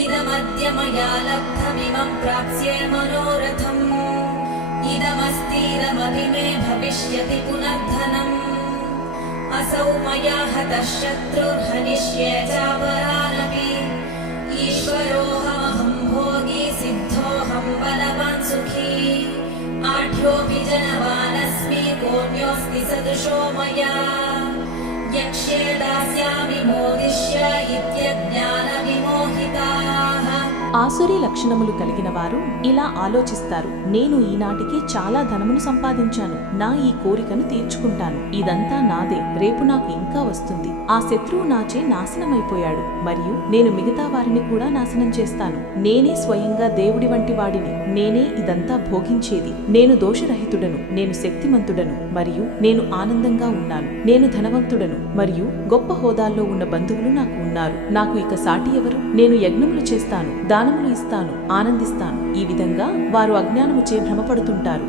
इदमद्य मया लब्धमिमं प्राप्स्ये मनोरथम् इदमस्तीदमपि मे भविष्यति पुनर्धनम् असौ मया हतः शत्रुर्हनिष्ये चापरानपि ईश्वरोऽहमहं भोगी सिद्धोऽहं बलवान् सुखी आढ्योऽपि जनवानस्मि कोऽन्योऽस्ति सदृशो मया यक्ष्ये दास्यामि मोदिष्य इत्यज्ञानविमोहिताः। ఆసురి లక్షణములు కలిగిన వారు ఇలా ఆలోచిస్తారు, నేను ఈనాటికి చాలా ధనమును సంపాదించాను, నా ఈ కోరికను తీర్చుకుంటాను, ఇదంతా నాదే, రేపు నాకు ఇంకా వస్తుంది. ఆ శత్రువు నాచే నాశనమైపోయాడు, మరియు నేను మిగతా వారిని కూడా నాశనం చేస్తాను. నేనే స్వయంగా దేవుడి వంటి వాడిని, నేనే ఇదంతా భోగించేది. నేను దోషరహితుడను, నేను శక్తిమంతుడను, మరియు నేను ఆనందంగా ఉన్నాను. నేను ధనవంతుడను, మరియు గొప్ప హోదాల్లో ఉన్న బంధువులు నాకు ఉన్నారు. నాకు ఇక సాటి ఎవరు? నేను యజ్ఞములు చేస్తాను, దానములు ఇస్తాను, ఆనందిస్తాను. ఈ విధంగా వారు అజ్ఞానముచే భ్రమపడుతుంటారు.